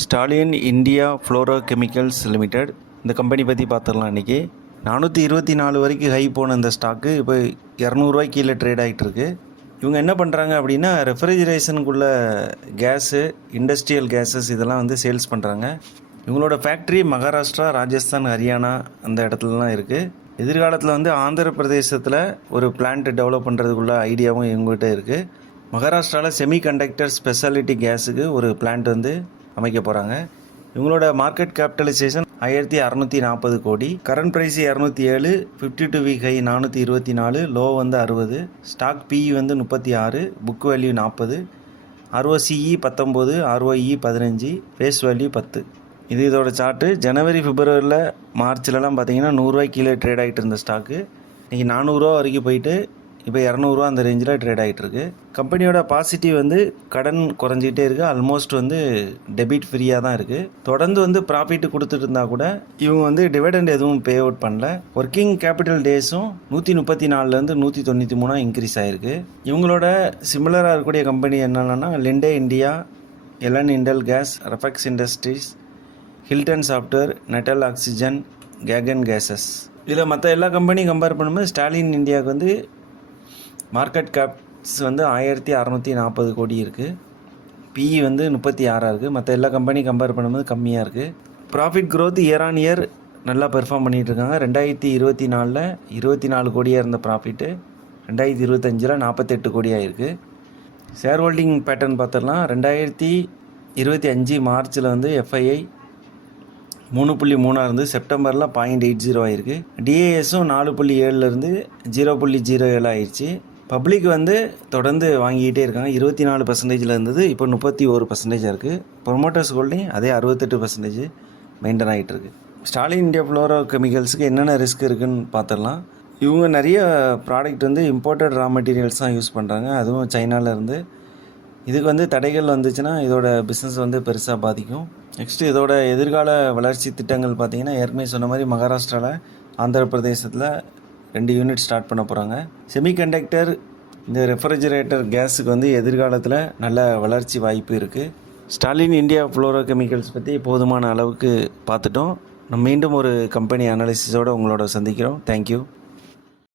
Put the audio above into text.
Stalin India fluoro chemicals limited இந்த company பற்றி பார்த்துடலாம். இன்றைக்கி 424 வரைக்கும் ஹை போன இந்த ஸ்டாக்கு இப்போ 200 கீழே ட்ரேட் ஆகிட்டுருக்கு. இவங்க என்ன பண்ணுறாங்க அப்படின்னா ரெஃப்ரிஜரேஷனுக்குள்ள கேஸு, இண்டஸ்ட்ரியல் கேஸஸ் இதெல்லாம் வந்து சேல்ஸ் பண்ணுறாங்க. இவங்களோட ஃபேக்ட்ரி மகாராஷ்டிரா, ராஜஸ்தான், ஹரியானா அந்த இடத்துலலாம் இருக்குது. எதிர்காலத்தில் வந்து ஆந்திர பிரதேசத்தில் ஒரு பிளான்ட் டெவலப் பண்ணுறதுக்குள்ள ஐடியாவும் இவங்ககிட்ட இருக்குது. மகாராஷ்டிராவில் செமிகண்டக்டர் ஸ்பெஷாலிட்டி கேஸுக்கு ஒரு பிளான்ட் வந்து அமைக்க போகிறாங்க. இவங்களோட market capitalisation 1640 crore. Current price 207, 52 week high 424, low வந்து 60, ஸ்டாக் பிஇ வந்து 36, book value 40, ROCE 19, ROE 15, face value 10. இது இதோட சார்ட்டு. ஜனவரி, பிப்ரவரியில், மார்ச்லலாம் பார்த்தீங்கன்னா 100 கீழே ட்ரேட் ஆகிட்டு இருந்த ஸ்டாக்கு இன்றைக்கி 400 வரைக்கும் போயிட்டு இப்போ 200 அந்த ரேஞ்சில் ட்ரேட் ஆகிட்டுருக்கு. கம்பெனியோட பாசிட்டிவ் வந்து கடன் குறைஞ்சிக்கிட்டே இருக்குது. ஆல்மோஸ்ட் வந்து டெபிட் ஃப்ரீயாக தான் இருக்குது. தொடர்ந்து வந்து ப்ராஃபிட் கொடுத்துட்டு இருந்தால் கூட இவங்க வந்து டிவிடெண்ட் எதுவும் பே அவுட் பண்ணல. ஒர்க்கிங் கேபிட்டல் டேஸும் 134லேருந்து 193 இன்க்ரீஸ் ஆகிருக்கு. இவங்களோட சிமிலராக இருக்கக்கூடிய கம்பெனி என்னென்னா லிண்டே இந்தியா, எலன் இண்டல் gas, Refex industries, Hilton software, நெட்டல் ஆக்சிஜன், கேகன் கேஸஸ். இதில் மற்ற எல்லா கம்பெனியும் கம்பேர் பண்ணும்போது ஸ்டாலின் இந்தியாவுக்கு வந்து மார்க்கெட் கேப்ஸ் வந்து 1640 கோடி இருக்குது. பிஇ வந்து 36 இருக்குது. மற்ற எல்லா கம்பெனியும் கம்பேர் பண்ணும்போது கம்மியாக இருக்குது. Profit growth year on year நல்லா பெர்ஃபார்ம் பண்ணிகிட்ருக்காங்க. 2024 24 கோடியாக இருந்த ப்ராஃபிட்டு 2025 48 கோடியாக இருக்குது. ஷேர் ஹோல்டிங் பேட்டர்ன் பார்த்துடலாம். 2025 மார்ச்சில் வந்து எஃப்ஐஐ 3.3 இருந்து செப்டம்பரில் 0.80 ஆகிருக்கு. டிஏஎஸும் 4.7 0.07 ஆயிடுச்சு. பப்ளிக் வந்து தொடர்ந்து வாங்கிக்கிட்டே இருக்காங்க. 24% இருந்தது, இப்போ 31% இருக்குது. ப்ரொமோட்டர்ஸ் ஹோல்டிங் அதே 68% மெயின்டைன் ஆகிட்டு இருக்கு. ஸ்டாலின் இந்தியா ஃப்ளோரோ கெமிக்கல்ஸுக்கு என்னென்ன ரிஸ்க் இருக்குதுன்னு பார்த்துடலாம். இவங்க நிறைய ப்ராடக்ட் வந்து இம்போர்ட்டட் ரா மெட்டீரியல்ஸ் தான் யூஸ் பண்ணுறாங்க, அதுவும் சைனாவிலேருந்து. இதுக்கு வந்து தடைகள் வந்துச்சுன்னா இதோட பிஸ்னஸ் வந்து பெருசாக பாதிக்கும். நெக்ஸ்ட்டு இதோட எதிர்கால வளர்ச்சி திட்டங்கள் பார்த்திங்கன்னா ஏற்கனவே சொன்ன மாதிரி மகாராஷ்டிராவில், ஆந்திர பிரதேசத்தில் 2 யூனிட் ஸ்டார்ட் பண்ண போகிறாங்க. செமிகண்டக்டர், இந்த ரெஃப்ரிஜரேட்டர் கேஸுக்கு வந்து எதிர்காலத்தில் நல்ல வளர்ச்சி வாய்ப்பு இருக்குது. ஸ்டாலின் இந்தியா ஃப்ளோரோ கெமிக்கல்ஸ் பற்றி போதுமான அளவுக்கு பார்த்துட்டோம். நம்ம மீண்டும் ஒரு கம்பெனி அனாலிசிஸோடு உங்களோட சந்திக்கிறோம். தேங்க்யூ.